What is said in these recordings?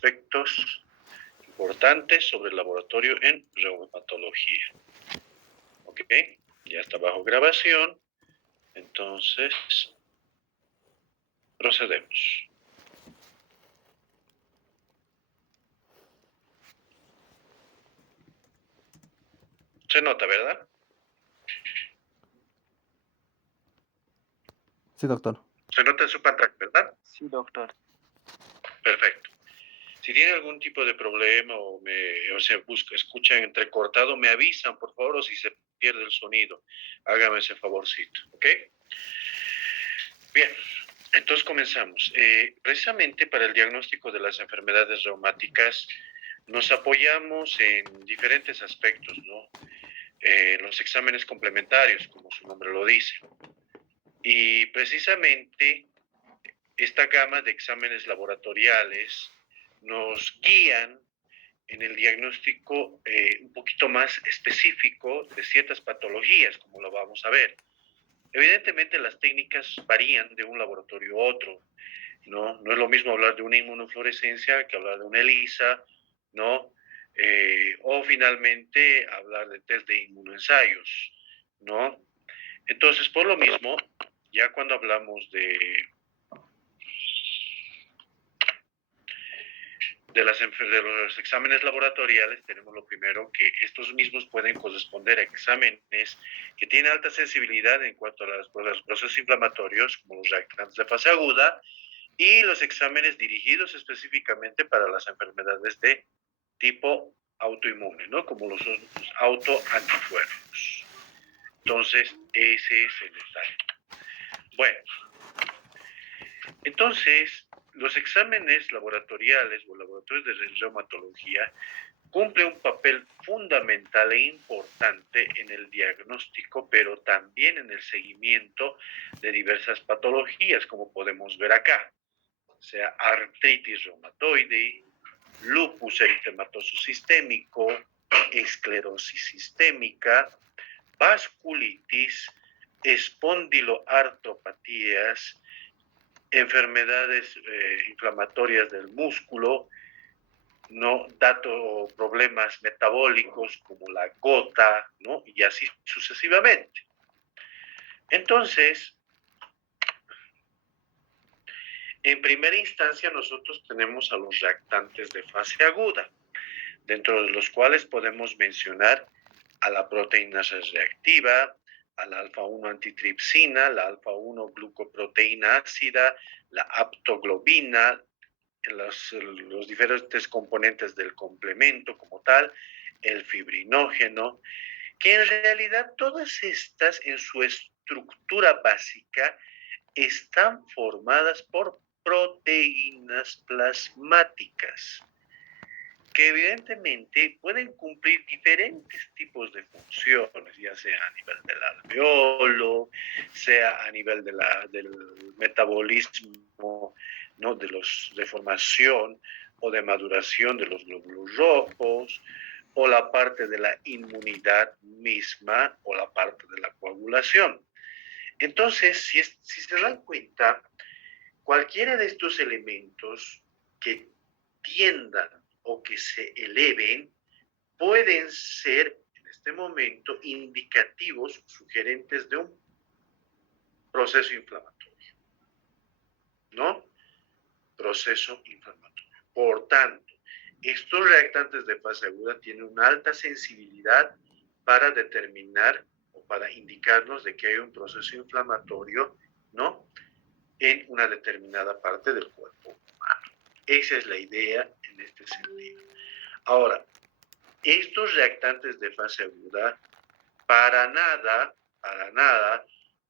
aspectos importantes sobre el laboratorio en reumatología. ¿Ok? Ya está bajo grabación. Entonces, procedemos. Se nota, ¿verdad? Sí, doctor. Se nota en su pantalla, ¿verdad? Sí, doctor. Perfecto. Si tienen algún tipo de problema o escuchan entrecortado, me avisan, por favor, o si se pierde el sonido. Hágame ese favorcito, ¿ok? Bien, entonces comenzamos. Precisamente para el diagnóstico de las enfermedades reumáticas nos apoyamos en diferentes aspectos, ¿no? Los exámenes complementarios, como su nombre lo dice. Y precisamente esta gama de exámenes laboratoriales nos guían en el diagnóstico un poquito más específico de ciertas patologías, como lo vamos a ver. Evidentemente las técnicas varían de un laboratorio a otro, ¿no? No es lo mismo hablar de una inmunofluorescencia que hablar de una ELISA, ¿no? O finalmente hablar de test de inmunoensayos, ¿no? Entonces, por lo mismo, ya cuando hablamos de los exámenes laboratoriales, tenemos lo primero, que estos mismos pueden corresponder a exámenes que tienen alta sensibilidad en cuanto a los procesos inflamatorios, como los reactantes de fase aguda, y los exámenes dirigidos específicamente para las enfermedades de tipo autoinmune, ¿no? Como los autoanticuerpos. Entonces, ese es el detalle. Bueno, entonces, los exámenes laboratoriales o laboratorios de reumatología cumplen un papel fundamental e importante en el diagnóstico, pero también en el seguimiento de diversas patologías, como podemos ver acá, sea artritis reumatoide, lupus eritematoso sistémico, esclerosis sistémica, vasculitis, espondiloartropatías, enfermedades inflamatorias del músculo, ¿no? Problemas metabólicos como la gota, ¿no? Y así sucesivamente. Entonces, en primera instancia nosotros tenemos a los reactantes de fase aguda, dentro de los cuales podemos mencionar a la proteína reactiva, a la alfa-1 antitripsina, la alfa-1 glucoproteína ácida, la aptoglobina, los diferentes componentes del complemento como tal, el fibrinógeno, que en realidad todas estas en su estructura básica están formadas por proteínas plasmáticas, que evidentemente pueden cumplir diferentes tipos de funciones, ya sea a nivel del alveolo, sea a nivel del metabolismo, ¿no? De formación o de maduración de los glóbulos rojos, o la parte de la inmunidad misma, o la parte de la coagulación. Entonces, si se dan cuenta, cualquiera de estos elementos que tiendan o que se eleven pueden ser en este momento indicativos, sugerentes de un proceso inflamatorio, ¿no? Proceso inflamatorio. Por tanto, estos reactantes de fase aguda tienen una alta sensibilidad para determinar o para indicarnos de que hay un proceso inflamatorio, ¿no? En una determinada parte del cuerpo humano. Esa es la idea en este sentido. Ahora, estos reactantes de fase aguda para nada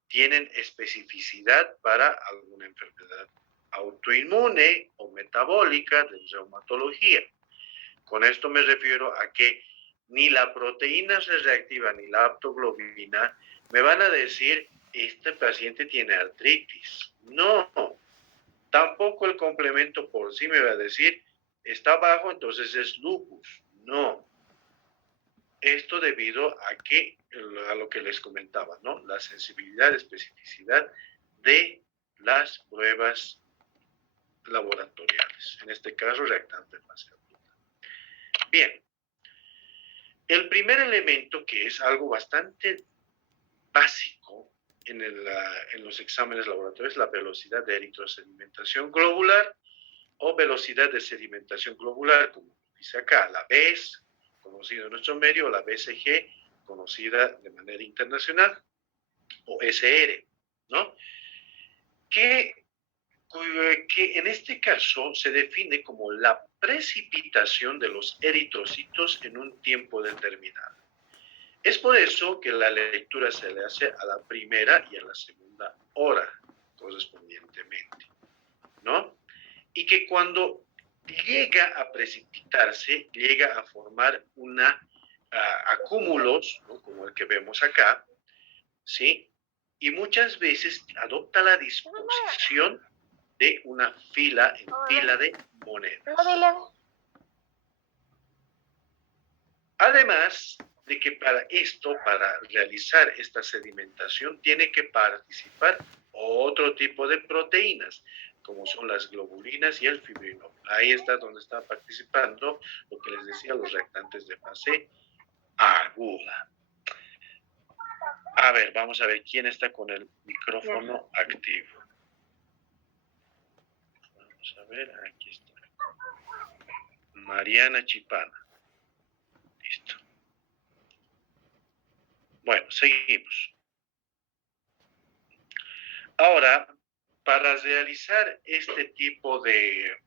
tienen especificidad para alguna enfermedad autoinmune o metabólica de reumatología. Con esto me refiero a que ni la proteína C reactiva ni la aptoglobina me van a decir, este paciente tiene artritis. No, tampoco el complemento por sí me va a decir, está bajo, entonces es lupus. No. Esto debido a lo que les comentaba, ¿no? La sensibilidad, especificidad de las pruebas laboratoriales, en este caso reactante de fase aguda. Bien, el primer elemento, que es algo bastante básico en los exámenes laboratorios, la velocidad de eritrosedimentación globular o velocidad de sedimentación globular, como dice acá, la BES, conocida en nuestro medio, o la BCG, conocida de manera internacional, o SR, ¿no? Que en este caso se define como la precipitación de los eritrocitos en un tiempo determinado. Es por eso que la lectura se le hace a la primera y a la segunda hora, correspondientemente, ¿no? Y que cuando llega a precipitarse, llega a formar acúmulos, ¿no? Como el que vemos acá, ¿sí? Y muchas veces adopta la disposición de una fila en fila de monedas. Además de que para realizar esta sedimentación, tiene que participar otro tipo de proteínas, como son las globulinas y el fibrinógeno. Ahí está donde está participando lo que les decía, los reactantes de fase aguda. A ver, vamos a ver quién está con el micrófono activo. Vamos a ver, aquí está. Mariana Chipana. Listo. Bueno, seguimos. Ahora, para realizar este tipo de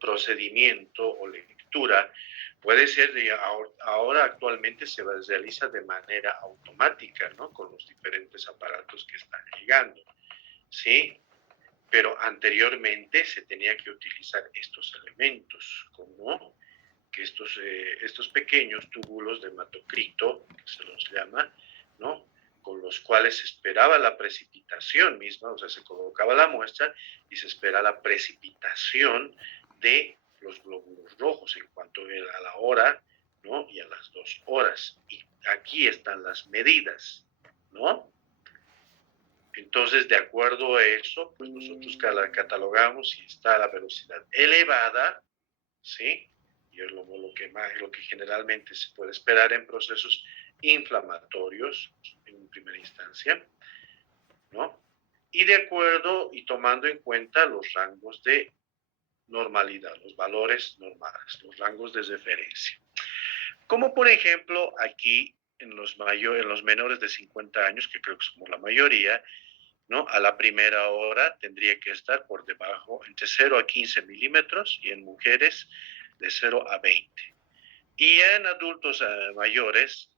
procedimiento o lectura, puede ser, ahora actualmente se realiza de manera automática, ¿no? Con los diferentes aparatos que están llegando, ¿sí? Pero anteriormente se tenía que utilizar estos elementos, como que estos pequeños túbulos de hematocrito, que se los llama, ¿no? Con los cuales se esperaba la precipitación misma, o sea, se colocaba la muestra y se espera la precipitación de los glóbulos rojos en cuanto a la hora, ¿no? Y a las 2 horas. Y aquí están las medidas, ¿no? Entonces, de acuerdo a eso, pues nosotros catalogamos si está la velocidad elevada, ¿sí? Y es lo que generalmente se puede esperar en procesos inflamatorios en primera instancia, ¿no? Y de acuerdo y tomando en cuenta los rangos de normalidad, los valores normales, los rangos de referencia. Como por ejemplo aquí en los menores de 50 años, que creo que somos la mayoría, ¿no? A la primera hora tendría que estar por debajo entre 0 a 15 milímetros y en mujeres de 0 a 20. Y en adultos mayores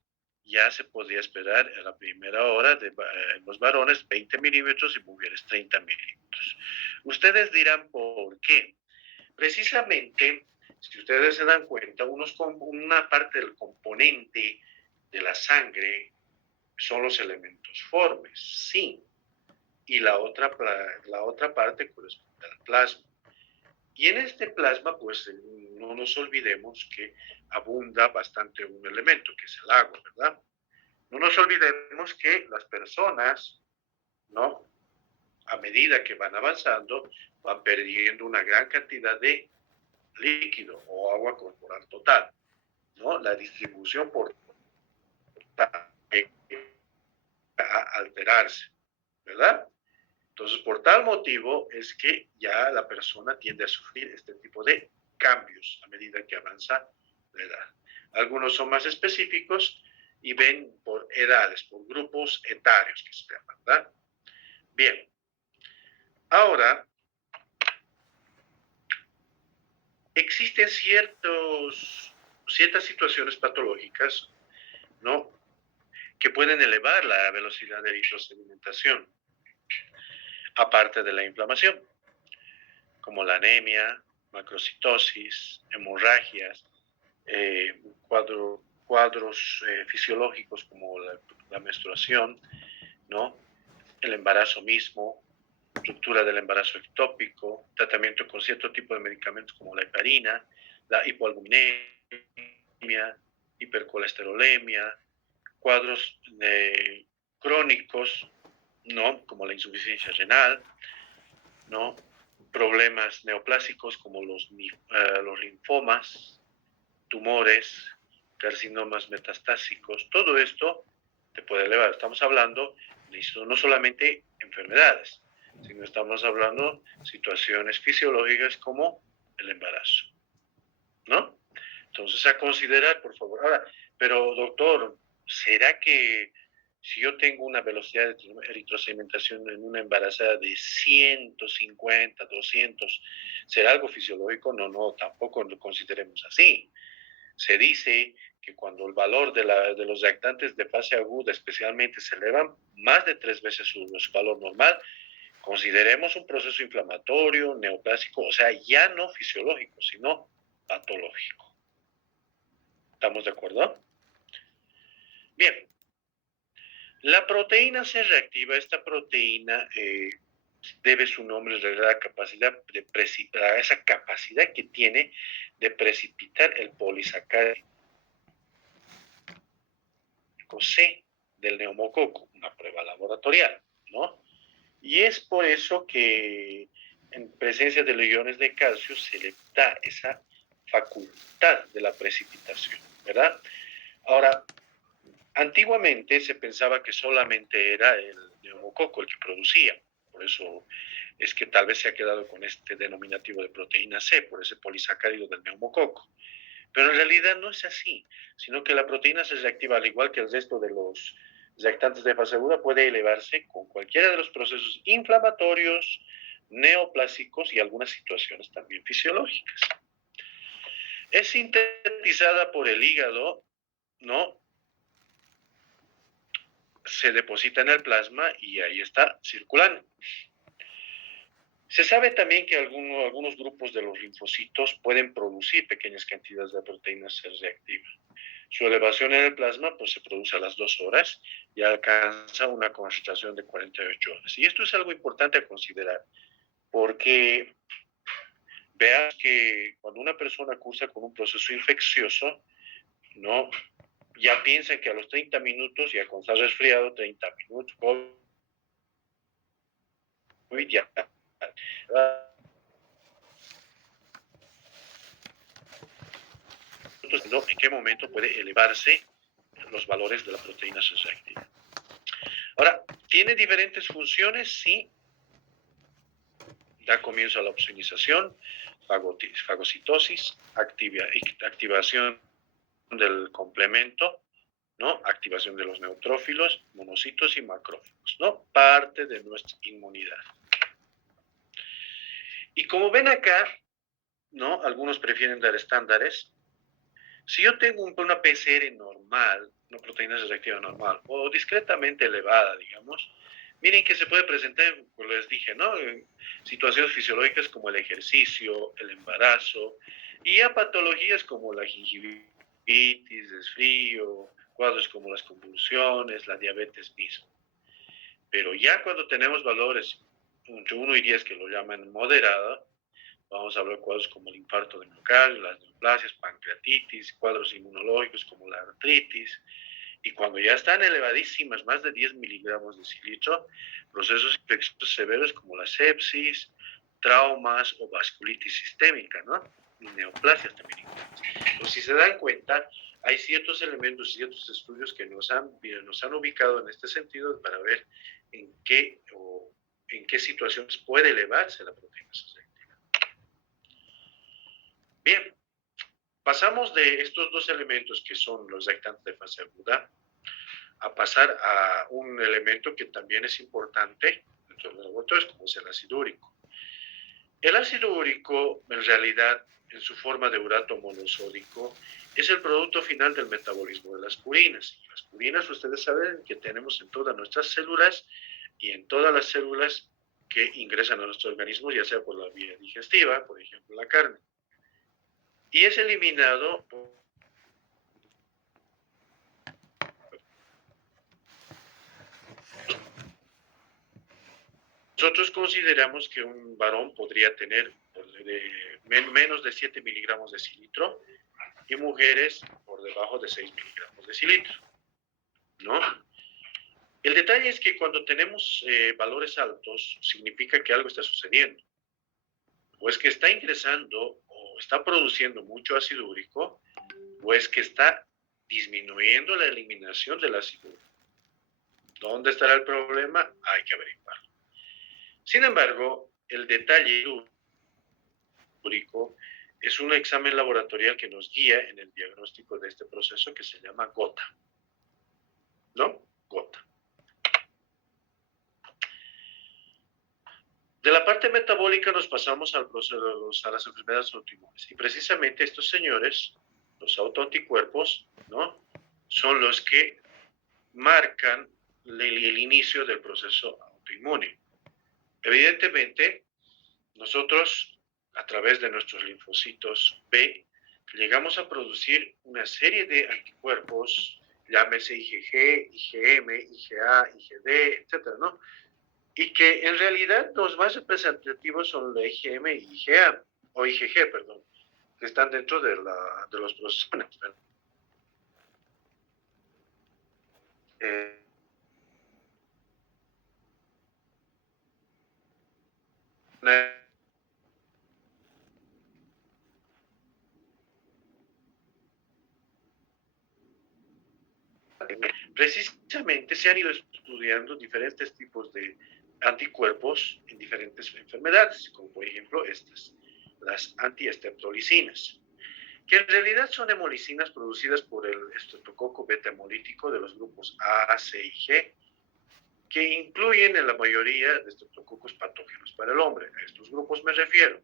ya se podría esperar a la primera hora en los varones 20 milímetros y mujeres 30 milímetros. Ustedes dirán por qué. Precisamente, si ustedes se dan cuenta, una parte del componente de la sangre son los elementos formes, sí, y la otra parte corresponde al plasma. Y en este plasma, pues no nos olvidemos que abunda bastante un elemento, que es el agua, ¿verdad? No nos olvidemos que las personas, ¿no? A medida que van avanzando, van perdiendo una gran cantidad de líquido o agua corporal total, ¿no? La distribución por a alterarse, ¿verdad? Entonces, por tal motivo es que ya la persona tiende a sufrir este tipo de cambios a medida que avanza la edad. Algunos son más específicos y ven por edades, por grupos etarios que se llaman, ¿verdad? Bien. Ahora, existen ciertas situaciones patológicas, ¿no? Que pueden elevar la velocidad de eritrosedimentación, aparte de la inflamación, como la anemia, macrocitosis, hemorragias, cuadros fisiológicos como la menstruación, ¿no? El embarazo mismo, ruptura del embarazo ectópico, tratamiento con cierto tipo de medicamentos como la heparina, la hipoalbuminemia, hipercolesterolemia, cuadros crónicos, ¿no? Como la insuficiencia renal, ¿no? problemas neoplásicos como los linfomas, tumores, carcinomas metastásicos, todo esto te puede elevar. Estamos hablando de no solamente enfermedades, sino estamos hablando de situaciones fisiológicas como el embarazo, ¿no? Entonces, a considerar, por favor. Ahora, pero doctor, ¿será que si yo tengo una velocidad de eritrosedimentación en una embarazada de 150, 200, será algo fisiológico? No, no, tampoco lo consideremos así. Se dice que cuando el valor de los lactantes de fase aguda especialmente se elevan más de 3 veces su valor normal, consideremos un proceso inflamatorio, neoplásico, o sea, ya no fisiológico, sino patológico. ¿Estamos de acuerdo? Bien. La proteína C reactiva, esta proteína debe su nombre a la capacidad de precipitar, esa capacidad que tiene de precipitar el polisacárido C del neumococo, una prueba laboratorial, ¿no? Y es por eso que en presencia de los iones de calcio se le da esa facultad de la precipitación, ¿verdad? Ahora, antiguamente se pensaba que solamente era el neumococo el que producía, por eso es que tal vez se ha quedado con este denominativo de proteína C, por ese polisacárido del neumococo. Pero en realidad no es así, sino que la proteína C reactiva, al igual que el resto de los reactantes de fase aguda, puede elevarse con cualquiera de los procesos inflamatorios, neoplásicos y algunas situaciones también fisiológicas. Es sintetizada por el hígado, ¿no? Se deposita en el plasma y ahí está circulando. Se sabe también que algunos grupos de los linfocitos pueden producir pequeñas cantidades de proteína C reactiva. Su elevación en el plasma pues, se produce a las 2 horas y alcanza una concentración de 48 horas. Y esto es algo importante a considerar, porque veas que cuando una persona cursa con un proceso infeccioso, ¿no? Ya piensan que a los 30 minutos, ya con estar resfriado, 30 minutos, COVID ya. ¿En qué momento puede elevarse los valores de la proteína C reactiva? Ahora, ¿tiene diferentes funciones? Sí. Da comienzo a la opsonización, fagocitosis, activación del complemento, ¿no? Activación de los neutrófilos, monocitos y macrófagos, ¿no? Parte de nuestra inmunidad. Y como ven acá, ¿no? Algunos prefieren dar estándares. Si yo tengo una PCR normal, una proteína reactiva normal, o discretamente elevada, digamos, miren que se puede presentar, como les dije, ¿no? Situaciones fisiológicas como el ejercicio, el embarazo, y ya patologías como la gingivitis, desfrío, cuadros como las convulsiones, la diabetes mismo. Pero ya cuando tenemos valores entre 1 y 10 que lo llaman moderada, vamos a hablar de cuadros como el infarto de miocardio, las neoplasias, pancreatitis, cuadros inmunológicos como la artritis. Y cuando ya están elevadísimas, más de 10 miligramos de cilitro, procesos infecciosos severos como la sepsis, traumas o vasculitis sistémica, ¿no? Y neoplasias también. Entonces, si se dan cuenta, hay ciertos elementos, ciertos estudios que nos han ubicado en este sentido para ver en qué situaciones puede elevarse la proteína C reactiva. Bien, pasamos de estos dos elementos que son los reactantes de fase aguda a pasar a un elemento que también es importante dentro de los laboratorios, como es el ácido úrico. El ácido úrico, en realidad, en su forma de urato monosódico, es el producto final del metabolismo de las purinas. Las purinas, ustedes saben que tenemos en todas nuestras células y en todas las células que ingresan a nuestro organismo, ya sea por la vía digestiva, por ejemplo, la carne. Y es eliminado por nosotros consideramos que un varón podría tener menos de 7 miligramos de cilitro y mujeres por debajo de 6 miligramos de cilitro, ¿no? El detalle es que cuando tenemos valores altos, significa que algo está sucediendo. o es que está ingresando o está produciendo mucho ácido úrico, o es que está disminuyendo la eliminación del ácido úrico. ¿Dónde estará el problema? Hay que averiguarlo. Sin embargo, el detalle úrico es un examen laboratorial que nos guía en el diagnóstico de este proceso que se llama gota. ¿No? Gota. De la parte metabólica nos pasamos al proceso, a las enfermedades autoinmunes. Y precisamente estos señores, los autoanticuerpos, ¿no?, son los que marcan el inicio del proceso autoinmune. Evidentemente, nosotros, a través de nuestros linfocitos B, llegamos a producir una serie de anticuerpos, llámese IgG, IgM, IgA, IgD, etcétera, ¿no? Y que en realidad los más representativos son la IgM y IgA, o IgG, perdón, que están dentro de los procesos. Precisamente se han ido estudiando diferentes tipos de anticuerpos en diferentes enfermedades, como por ejemplo estas, las antiestreptolicinas, que en realidad son hemolicinas producidas por el estreptococo beta hemolítico de los grupos A, C y G, que incluyen en la mayoría de estreptococos patógenos para el hombre. A estos grupos me refiero.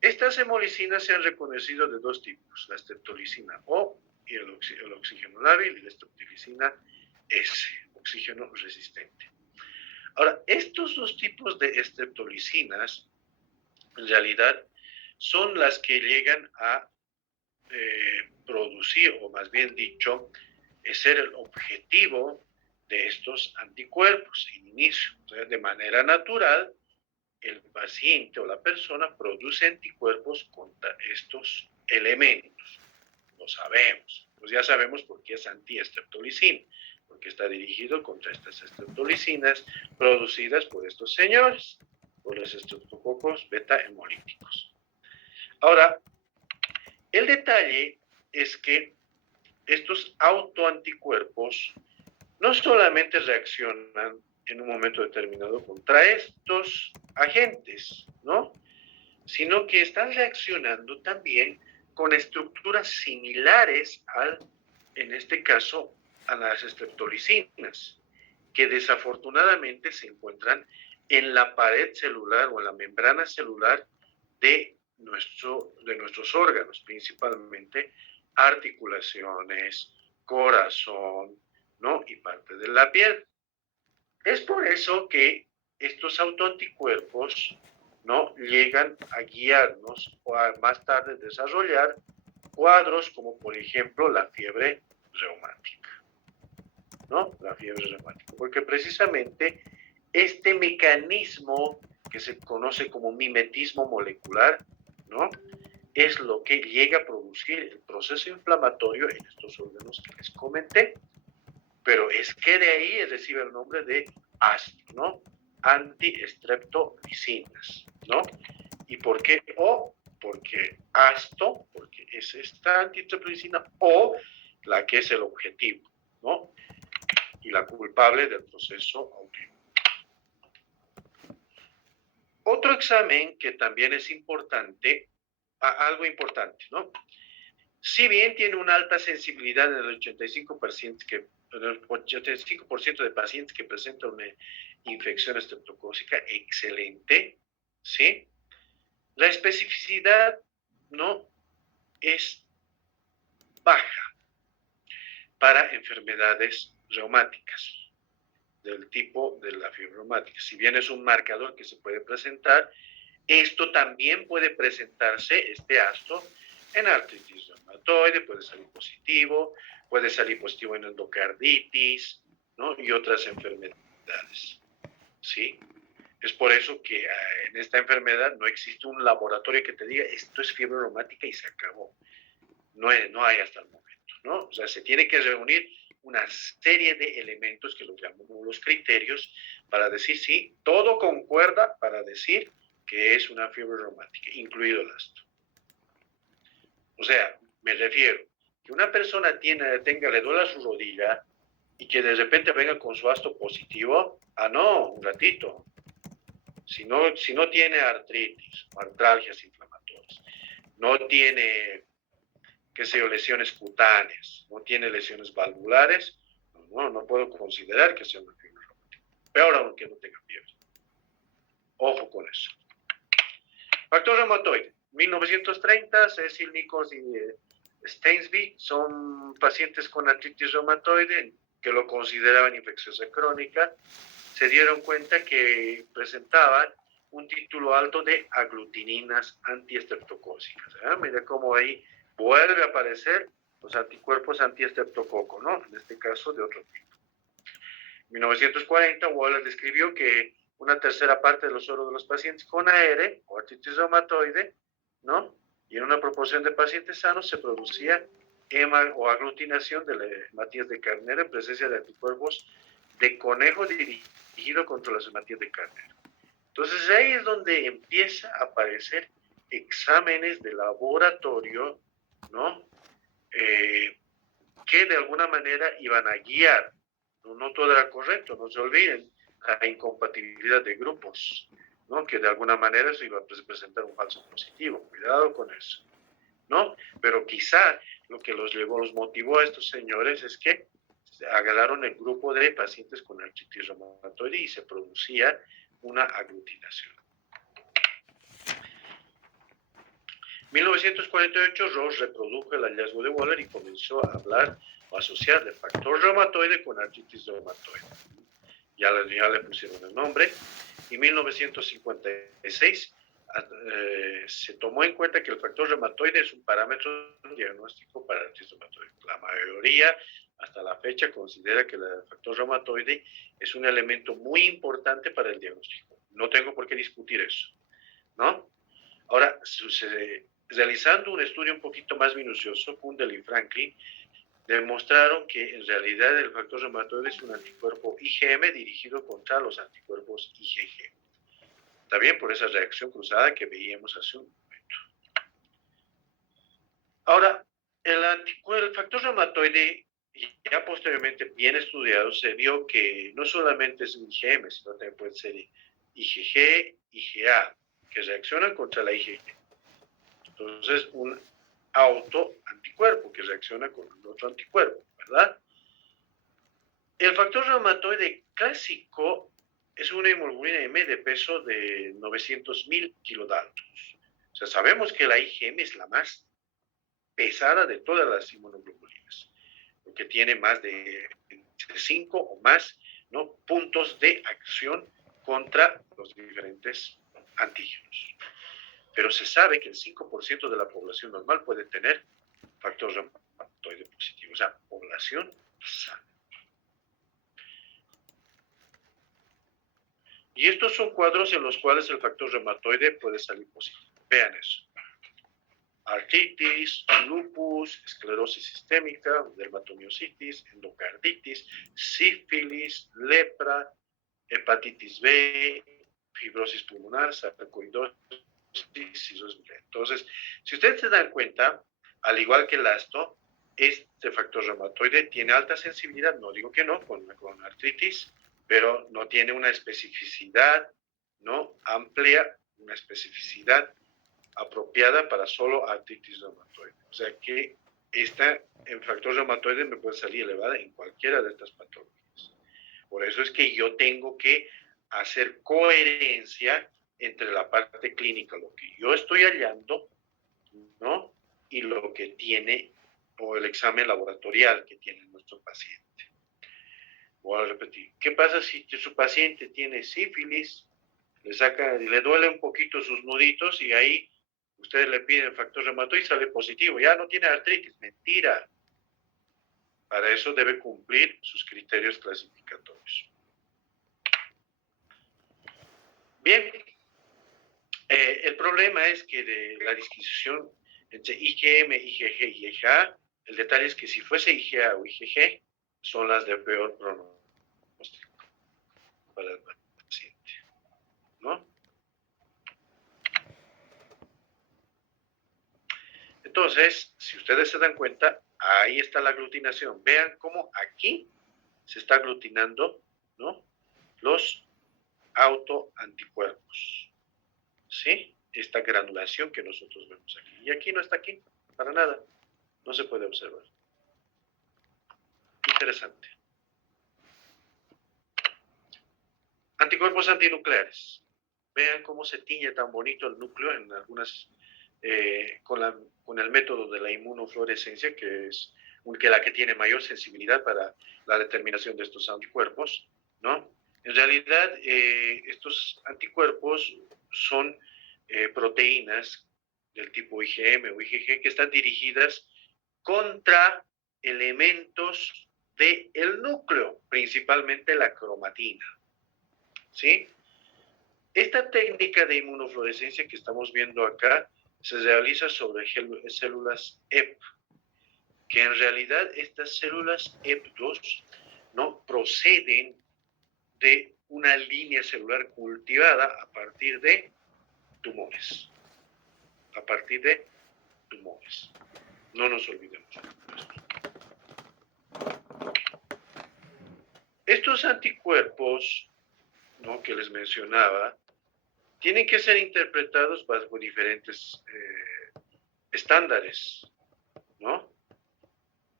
Estas hemolicinas se han reconocido de dos tipos, la streptolicina O y el oxígeno lábil y la streptolicina S, oxígeno resistente. Ahora, estos dos tipos de streptolicinas, en realidad, son las que llegan a producir, o más bien dicho, ser el objetivo de estos anticuerpos en inicio. O sea, de manera natural, el paciente o la persona produce anticuerpos contra estos elementos. Lo sabemos. Pues ya sabemos por qué es antiestreptolicina, porque está dirigido contra estas streptolicinas producidas por estos señores, por los estreptococos beta hemolíticos. Ahora, el detalle es que estos autoanticuerpos no solamente reaccionan en un momento determinado contra estos agentes, ¿no?, sino que están reaccionando también con estructuras similares en este caso, a las streptolicinas, que desafortunadamente se encuentran en la pared celular o en la membrana celular de nuestros órganos, principalmente articulaciones, corazón, ¿no?, y parte de la piel. Es por eso que estos autoanticuerpos, ¿no?, llegan a guiarnos o a más tarde desarrollar cuadros como por ejemplo la fiebre reumática, ¿no? La fiebre reumática, porque precisamente este mecanismo que se conoce como mimetismo molecular, ¿no?, es lo que llega a producir el proceso inflamatorio en estos órganos que les comenté. Pero es que de ahí recibe el nombre de AST, ¿no? Antiestreptolicinas, ¿no? ¿Y por qué O? Porque ASTO, porque es esta antiestreptolicina, o la que es el objetivo, ¿no?, y la culpable del proceso autoinmune. Otro examen que también es importante, algo importante, ¿no? Si bien tiene una alta sensibilidad en el 85% de pacientes que presentan una infección estreptocócica, excelente, ¿sí?, la especificidad no es baja para enfermedades reumáticas del tipo de la fiebre reumática. Si bien es un marcador que se puede presentar, esto también puede presentarse, este ASTO, en artritis reumatoide, puede salir positivo en endocarditis, ¿no?, y otras enfermedades, ¿sí? Es por eso que en esta enfermedad no existe un laboratorio que te diga esto es fiebre reumática y se acabó. No hay hasta el momento, ¿no? O sea, se tiene que reunir una serie de elementos que los llamamos los criterios para decir si todo concuerda para decir que es una fiebre reumática, incluido el astro. O sea, me refiero, que una persona le duela su rodilla y que de repente venga con su astro positivo, no, un ratito. Si no tiene artritis, artralgias inflamatorias, no tiene, qué sé yo, lesiones cutáneas, no tiene lesiones valvulares, no puedo considerar que sea una fiebre reumática. Peor aún que no tenga fiebre. Ojo con eso. Factor reumatoide. 1930, Cecil Nichols y Stainsby son pacientes con artritis reumatoide que lo consideraban infecciosa crónica. Se dieron cuenta que presentaban un título alto de aglutininas antiestreptocócicas. Mira cómo ahí vuelve a aparecer los anticuerpos antiestreptococo, ¿no? En este caso de otro tipo. En 1940, Waller describió que una tercera parte de los sueros de los pacientes con AR o artritis reumatoide, ¿no? Y en una proporción de pacientes sanos se producía hema o aglutinación de hematías de Carnero en presencia de anticuerpos de conejo dirigido contra las hematías de Carnero. Entonces ahí es donde empieza a aparecer exámenes de laboratorio, ¿no? Que de alguna manera iban a guiar. No todo era correcto, no se olviden, la incompatibilidad de grupos, ¿no? Que de alguna manera eso iba a presentar un falso positivo. Cuidado con eso, ¿no? Pero quizá lo que los motivó a estos señores es que agarraron el grupo de pacientes con artritis reumatoide y se producía una aglutinación. 1948, Ross reprodujo el hallazgo de Waller y comenzó a hablar o asociar el factor reumatoide con artritis reumatoide. Ya le pusieron el nombre. Y en 1956 se tomó en cuenta que el factor reumatoide es un parámetro diagnóstico para artritis reumatoide. La mayoría, hasta la fecha, considera que el factor reumatoide es un elemento muy importante para el diagnóstico. No tengo por qué discutir eso, ¿no? Ahora, realizando un estudio un poquito más minucioso, Kundel y Franklin demostraron que en realidad el factor reumatoide es un anticuerpo IgM dirigido contra los anticuerpos IgG. También por esa reacción cruzada que veíamos hace un momento. Ahora, el factor reumatoide, ya posteriormente bien estudiado, se vio que no solamente es un IgM, sino también puede ser IgG, IgA, que reaccionan contra la IgG. Entonces, un autoanticuerpo que reacciona con otro anticuerpo, ¿verdad? El factor reumatoide clásico es una hemoglobina M de peso de 900.000 kilodaltons. O sea, sabemos que la IgM es la más pesada de todas las inmunoglobulinas, porque tiene más de 5 o más, ¿no?, puntos de acción contra los diferentes antígenos. Pero se sabe que el 5% de la población normal puede tener factor reumatoide positivo, o sea, población sana. Y estos son cuadros en los cuales el factor reumatoide puede salir positivo. Vean eso. Artritis, lupus, esclerosis sistémica, dermatomiositis, endocarditis, sífilis, lepra, hepatitis B, fibrosis pulmonar, sarcoidosis. Entonces, si ustedes se dan cuenta, al igual que el astro, este factor reumatoide tiene alta sensibilidad, no digo que no, con artritis, pero no tiene una especificidad, ¿no?, amplia, una especificidad apropiada para solo artritis reumatoide. O sea que el factor reumatoide me puede salir elevada en cualquiera de estas patologías. Por eso es que yo tengo que hacer coherencia entre la parte clínica, lo que yo estoy hallando, ¿no?, y lo que tiene, o el examen laboratorial que tiene nuestro paciente. Voy a repetir. ¿Qué pasa si su paciente tiene sífilis, le duele un poquito sus nuditos y ahí ustedes le piden factor reumatoide y sale positivo? Ya no tiene artritis. Mentira. Para eso debe cumplir sus criterios clasificatorios. Bien. El problema es que de la disquisición entre IgM, IgG y IgA, el detalle es que si fuese IgA o IgG, son las de peor pronóstico para el paciente, ¿no? Entonces, si ustedes se dan cuenta, ahí está la aglutinación. Vean cómo aquí se está aglutinando, ¿no?, los autoanticuerpos, ¿sí? Esta granulación que nosotros vemos aquí. Y aquí no está aquí, para nada. No se puede observar. Interesante. Anticuerpos antinucleares. Vean cómo se tiñe tan bonito el núcleo en algunas, con el método de la inmunofluorescencia, que es la que tiene mayor sensibilidad para la determinación de estos anticuerpos, ¿no? En realidad, estos anticuerpos son proteínas del tipo IgM o IgG que están dirigidas contra elementos del núcleo, principalmente la cromatina, ¿sí? Esta técnica de inmunofluorescencia que estamos viendo acá se realiza sobre células EP, que en realidad estas células EP2 no proceden de una línea celular cultivada a partir de tumores. A partir de tumores. No nos olvidemos de esto. Estos anticuerpos, ¿no?, que les mencionaba, tienen que ser interpretados bajo diferentes estándares, ¿no?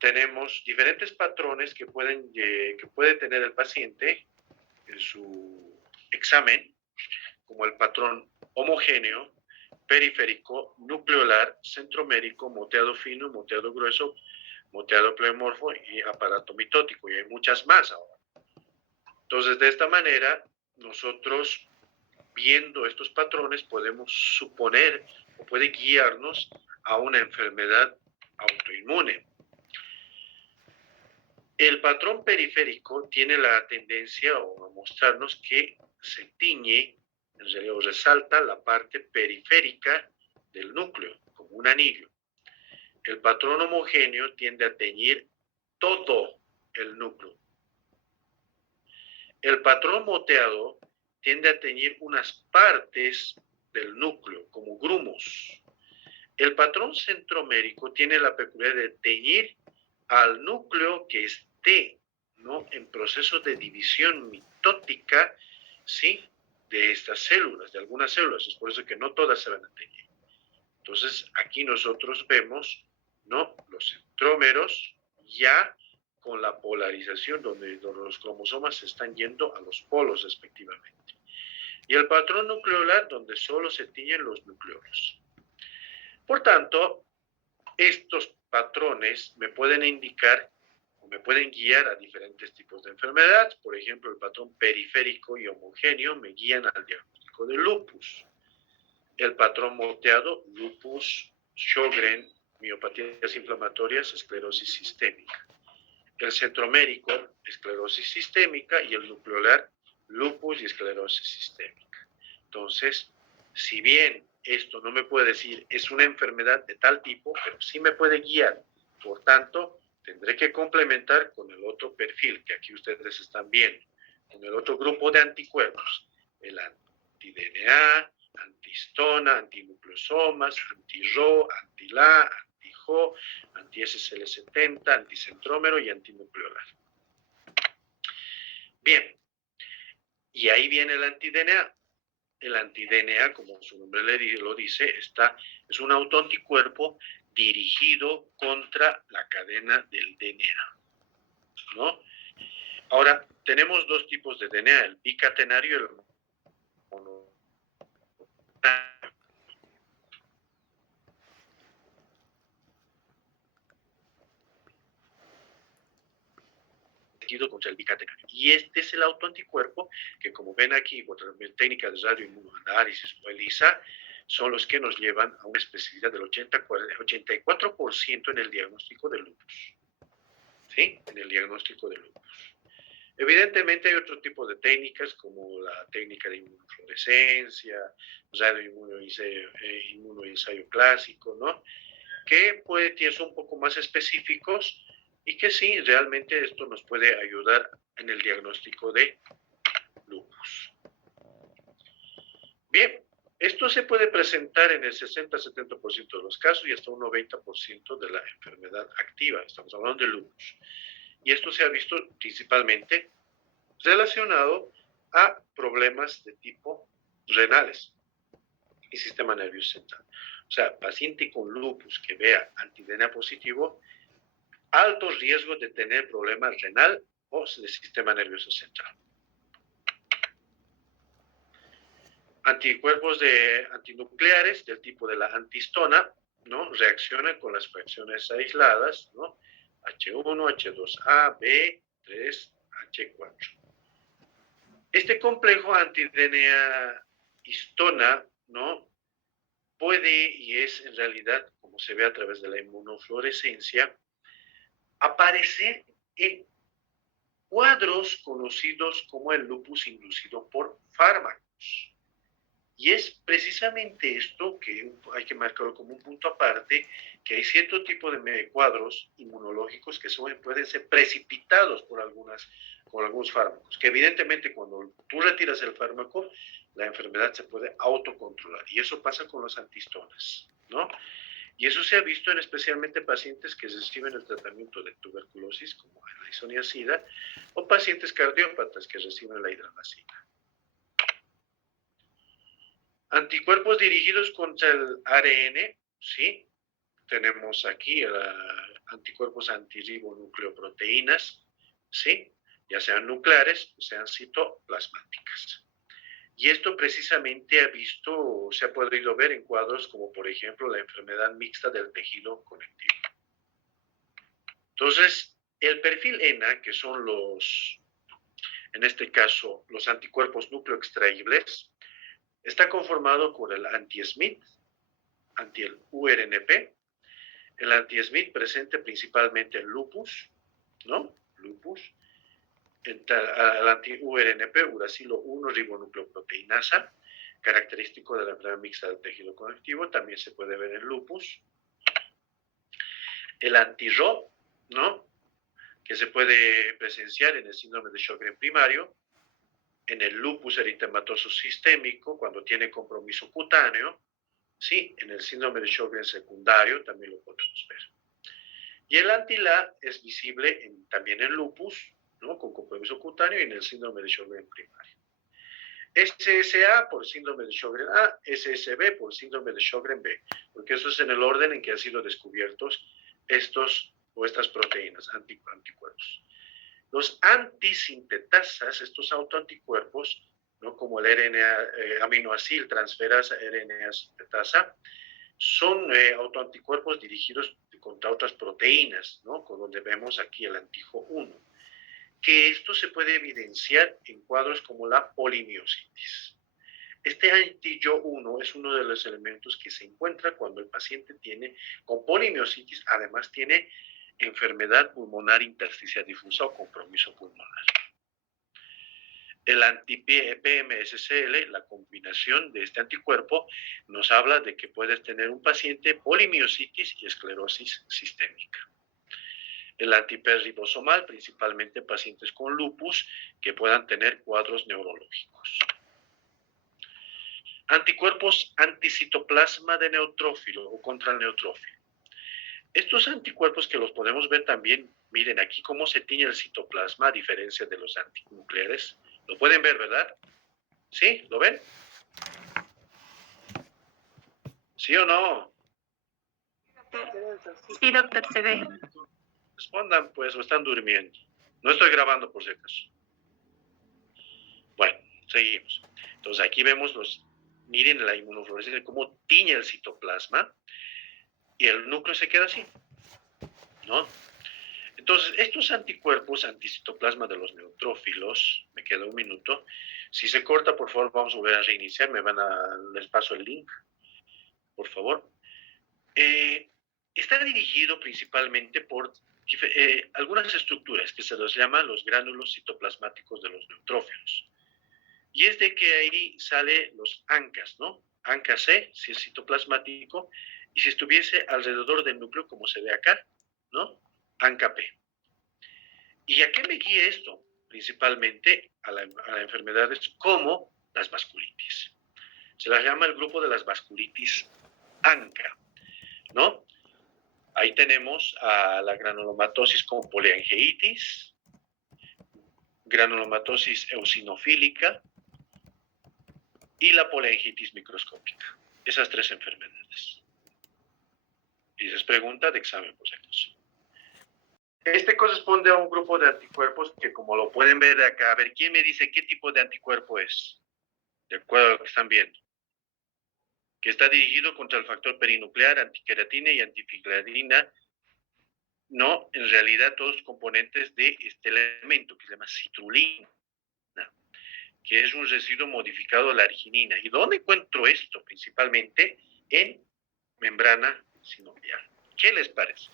Tenemos diferentes patrones que puede tener el paciente en su examen, como el patrón homogéneo, periférico, nucleolar, centromérico, moteado fino, moteado grueso, moteado pleomorfo y aparato mitótico, y hay muchas más ahora. Entonces, de esta manera, nosotros, viendo estos patrones, podemos suponer o puede guiarnos a una enfermedad autoinmune. El patrón periférico tiene la tendencia a mostrarnos que se tiñe, en realidad, o resalta la parte periférica del núcleo, como un anillo. El patrón homogéneo tiende a teñir todo el núcleo. El patrón moteado tiende a teñir unas partes del núcleo, como grumos. El patrón centromérico tiene la peculiaridad de teñir al núcleo que esté, ¿no?, en proceso de división mitótica, ¿sí?, de estas células, de algunas células. Es por eso que no todas se van a teñir. Entonces, aquí nosotros vemos, ¿no?, los centrómeros ya con la polarización, donde los cromosomas se están yendo a los polos respectivamente. Y el patrón nucleolar, donde solo se tiñen los nucleolos. Por tanto, estos patrones me pueden indicar o me pueden guiar a diferentes tipos de enfermedades. Por ejemplo, el patrón periférico y homogéneo me guían al diagnóstico de lupus. El patrón moteado, lupus, Sjögren, miopatías inflamatorias, esclerosis sistémica. El centromérico, esclerosis sistémica, y el nucleolar, lupus y esclerosis sistémica. Entonces, si bien esto no me puede decir es una enfermedad de tal tipo, pero sí me puede guiar. Por tanto, tendré que complementar con el otro perfil que aquí ustedes están viendo, con el otro grupo de anticuerpos, el anti-DNA, antihistona, antinucleosomas, anti-Rho, anti-La, anti-Jo, anti-SSL70, anticentrómero y antinucleolar. Bien, y ahí viene el anti-DNA. El anti-DNA, como su nombre lo dice, es un autoanticuerpo dirigido contra la cadena del DNA, ¿no? Ahora, tenemos dos tipos de DNA, el bicatenario y el monocatenario. Contra el bicatenario. Y este es el autoanticuerpo que, como ven aquí, con técnica de radioinmunoanálisis o ELISA, son los que nos llevan a una especificidad del 84% en el diagnóstico de lupus. ¿Sí? En el diagnóstico de lupus. Evidentemente hay otro tipo de técnicas, como la técnica de inmunofluorescencia, radioinmunoensayo clásico, ¿no?, que son un poco más específicos y que sí, realmente esto nos puede ayudar en el diagnóstico de lupus. Bien, Esto se puede presentar en el 60-70% de los casos y hasta un 90% de la enfermedad activa. Estamos hablando de lupus. Y esto se ha visto principalmente relacionado a problemas de tipo renales y sistema nervioso central. O sea, paciente con lupus que vea anti-DNA positivo, alto riesgo de tener problema renal o del sistema nervioso central. Anticuerpos antinucleares del tipo de la antistona, ¿no? Reaccionan con las fracciones aisladas, ¿no? H1, H2A, B3, H4. Este complejo anti-DNA histona, ¿no? Puede y es en realidad, como se ve a través de la inmunofluorescencia, aparecer en cuadros conocidos como el lupus inducido por fármacos. Y es precisamente esto que hay que marcarlo como un punto aparte, que hay cierto tipo de cuadros inmunológicos que pueden ser precipitados por algunos fármacos, que evidentemente cuando tú retiras el fármaco, la enfermedad se puede autocontrolar. Y eso pasa con los antistonas, ¿no? Y eso se ha visto en especialmente pacientes que reciben el tratamiento de tuberculosis, como la isoniazida, o pacientes cardiópatas que reciben la hidramacina. Anticuerpos dirigidos contra el ARN, ¿sí? Tenemos aquí anticuerpos antirribonucleoproteínas, ¿sí? Ya sean nucleares o sean citoplasmáticas. Y esto precisamente se ha podido ver en cuadros como por ejemplo la enfermedad mixta del tejido conectivo. Entonces, el perfil ENA, que son en este caso, los anticuerpos nucleoextraíbles, está conformado por el anti-SMIT, anti el URNP, el anti-SMIT presente principalmente en lupus, ¿no? Lupus, el anti-URNP, uracilo 1 ribonucleoproteinasa, característico de la enfermedad mixta del tejido conectivo, también se puede ver en lupus. El anti-RO, ¿no? Que se puede presenciar en el síndrome de Sjögren primario, en el lupus eritematoso sistémico, cuando tiene compromiso cutáneo, sí, en el síndrome de Sjögren secundario también lo podemos ver. Y el anti-LA es visible también en lupus, ¿no? Con compromiso cutáneo y en el síndrome de Sjögren primario. SSA por síndrome de Sjögren A, SSB por síndrome de Sjögren B, porque eso es en el orden en que han sido descubiertos estas proteínas, anticuerpos. Los antisintetasas, estos autoanticuerpos, ¿no? Como el RNA, aminoacil transferasa RNA sintetasa, son autoanticuerpos dirigidos contra otras proteínas, ¿no? Con donde vemos aquí el antijo 1, que esto se puede evidenciar en cuadros como la polimiositis. Este antiyo 1 es uno de los elementos que se encuentra cuando el paciente con polimiositis, además tiene enfermedad pulmonar intersticial difusa o compromiso pulmonar. El anti-PMSCL, la combinación de este anticuerpo, nos habla de que puedes tener un paciente polimiositis y esclerosis sistémica. El anti-P-ribosomal, principalmente pacientes con lupus que puedan tener cuadros neurológicos. Anticuerpos anticitoplasma de neutrófilo o contra el neutrófilo. Estos anticuerpos que los podemos ver también, miren aquí cómo se tiñe el citoplasma a diferencia de los antinucleares. Lo pueden ver, ¿verdad? ¿Sí? ¿Lo ven? ¿Sí o no? Sí, doctor, se ve. Respondan, pues, o están durmiendo. No estoy grabando, por si acaso. Bueno, seguimos. Entonces, aquí vemos miren la inmunofluorescencia, cómo tiñe el citoplasma y el núcleo se queda así, ¿no? Entonces, estos anticuerpos anticitoplasma de los neutrófilos, me queda un minuto. Si se corta, por favor, vamos a volver a reiniciar. Les paso el link, por favor. Está dirigido principalmente por algunas estructuras que se los llaman los gránulos citoplasmáticos de los neutrófilos. Y es de que ahí sale los ANCAs, ¿no? ANCA C, si es citoplasmático, y si estuviese alrededor del núcleo, como se ve acá, ¿no? ANCA P. ¿Y a qué me guía esto? Principalmente a enfermedades como las vasculitis. Se las llama el grupo de las vasculitis ANCA, ¿no? Ahí tenemos a la granulomatosis con poliangeitis, granulomatosis eosinofílica y la poliangitis microscópica. Esas tres enfermedades. Y es pregunta de examen, por si acaso. Este corresponde a un grupo de anticuerpos que, como lo pueden ver de acá, a ver, ¿quién me dice qué tipo de anticuerpo es? De acuerdo a lo que están viendo. Que está dirigido contra el factor perinuclear, antiqueratina y antifibrilina. No, en realidad todos componentes de este elemento que se llama citrulina, que es un residuo modificado de la arginina. ¿Y dónde encuentro esto? Principalmente en membrana sinovial. ¿Qué les parece?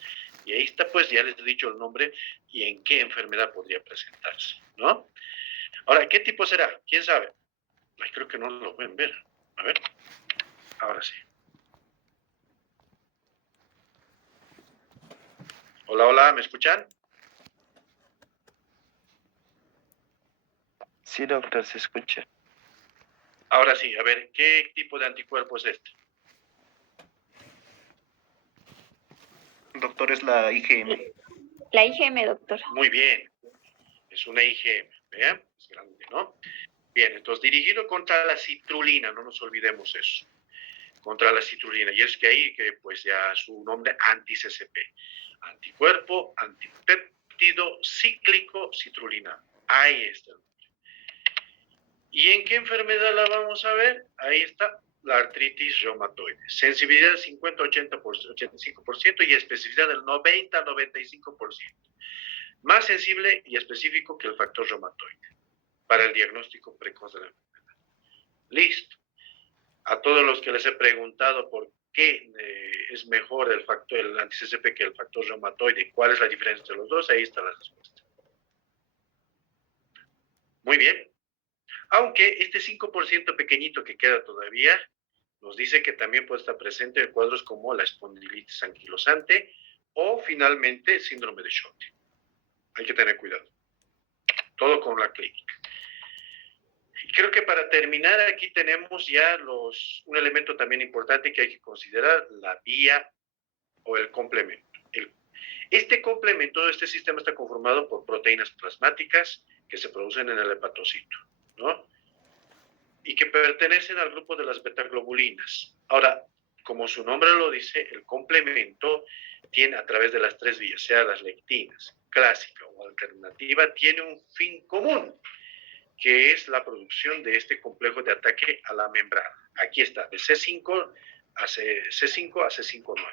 Y ahí está, pues, ya les he dicho el nombre y en qué enfermedad podría presentarse, ¿no? Ahora, ¿qué tipo será? ¿Quién sabe? Ay, creo que no lo pueden ver. A ver, ahora sí. Hola, hola, ¿me escuchan? Sí, doctor, se escucha. Ahora sí, a ver, ¿qué tipo de anticuerpo es este? Doctor, es la IgM. La IgM, doctor. Muy bien, es una IgM, ¿vean? Es grande, ¿no? Bien, entonces dirigido contra la citrulina, no nos olvidemos eso, contra la citrulina, y es que ahí, que pues ya su nombre anti-CCP, anticuerpo, antipéptido cíclico citrulina, ahí está. ¿Y en qué enfermedad la vamos a ver? Ahí está, la artritis reumatoide. Sensibilidad 50-85% y especificidad del 90-95%. Más sensible y específico que el factor reumatoide para el diagnóstico precoz de la enfermedad. Listo. A todos los que les he preguntado por qué es mejor el anti-CCP que el factor reumatoide y cuál es la diferencia entre los dos, ahí está la respuesta. Muy bien. Aunque este 5% pequeñito que queda todavía nos dice que también puede estar presente en cuadros como la espondilitis anquilosante o finalmente síndrome de Schotte. Hay que tener cuidado. Todo con la clínica. Y creo que para terminar aquí tenemos ya un elemento también importante que hay que considerar, la vía o el complemento. Este complemento, este sistema está conformado por proteínas plasmáticas que se producen en el hepatocito, ¿no? Y que pertenecen al grupo de las betaglobulinas. Ahora, como su nombre lo dice, el complemento tiene a través de las tres vías, sea las lectinas, clásica o alternativa, tiene un fin común, que es la producción de este complejo de ataque a la membrana. Aquí está, de C5 a C5-9.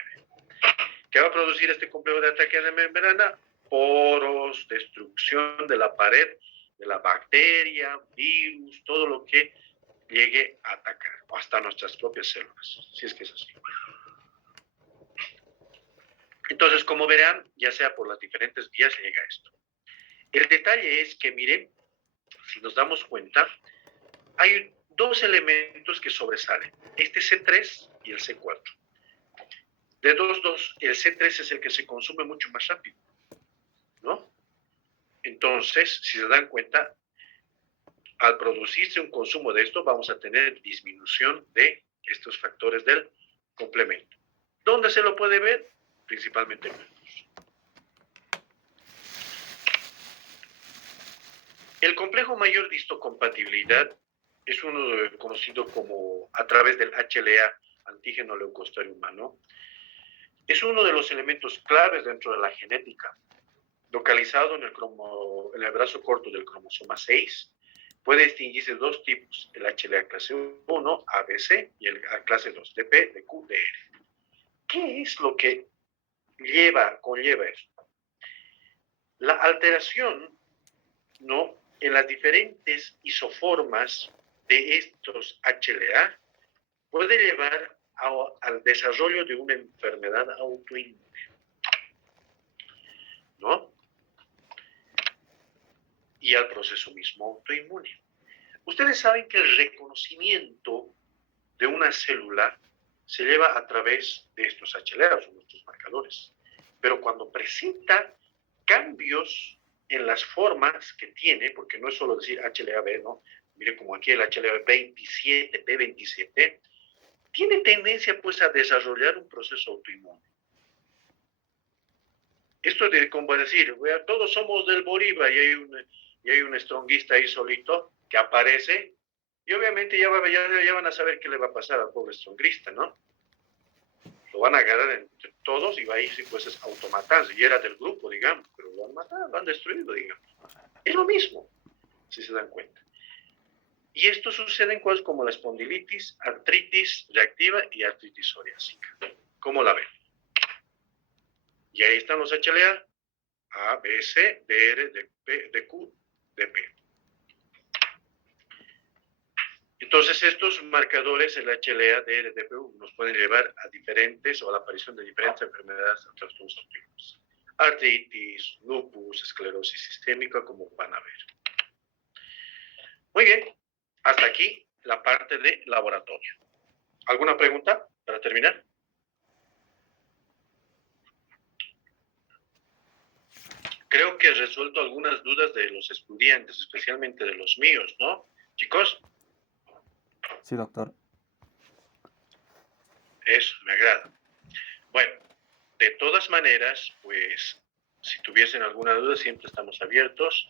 ¿Qué va a producir este complejo de ataque a la membrana? Poros, destrucción de la pared, de la bacteria, virus, todo lo que llegue a atacar, o hasta nuestras propias células, si es que es así. Entonces, como verán, ya sea por las diferentes vías llega esto. El detalle es que, miren, si nos damos cuenta, hay dos elementos que sobresalen, este C3 y el C4. De dos, el C3 es el que se consume mucho más rápido, ¿no? Entonces, si se dan cuenta, al producirse un consumo de esto, vamos a tener disminución de estos factores del complemento. ¿Dónde se lo puede ver? Principalmente en huevos. El complejo mayor de histocompatibilidad es uno conocido como a través del HLA, antígeno leucocitario humano. Es uno de los elementos claves dentro de la genética, localizado en el brazo corto del cromosoma 6. Puede distinguirse dos tipos, el HLA clase 1, ABC, y el clase 2, DP, DQ, DR. ¿Qué es lo que conlleva esto? La alteración, ¿no?, en las diferentes isoformas de estos HLA puede llevar al desarrollo de una enfermedad autoinmune, ¿no? Y al proceso mismo autoinmune. Ustedes saben que el reconocimiento de una célula se lleva a través de estos HLA, son nuestros marcadores. Pero cuando presenta cambios en las formas que tiene, porque no es solo decir HLA-B, ¿no? mire como aquí el HLA-27, B27, tiene tendencia pues a desarrollar un proceso autoinmune. Esto de como decir, todos somos del Bolívar y hay un stronguista ahí solito que aparece y obviamente ya van a saber qué le va a pasar al pobre stronguista, ¿no? Lo van a agarrar entre todos y va a irse pues es automatarse. Y era del grupo, digamos, pero lo han matado, lo han destruido, digamos. Es lo mismo, si se dan cuenta. Y esto sucede en cosas como la espondilitis, artritis reactiva y artritis psoriásica. ¿Cómo la ven? Y ahí están los HLA, A, B, C, DR, DP, DQ, DP. Entonces, estos marcadores, el HLA, DR, DPU, nos pueden llevar a diferentes o a la aparición de diferentes enfermedades o trastornos autoinmunes. Artritis, lupus, esclerosis sistémica, como van a ver. Muy bien, hasta aquí la parte de laboratorio. ¿Alguna pregunta para terminar? Creo que he resuelto algunas dudas de los estudiantes, especialmente de los míos, ¿no? Chicos, Sí, doctor. eso me agrada. Bueno, de todas maneras, pues, si tuviesen alguna duda, siempre estamos abiertos.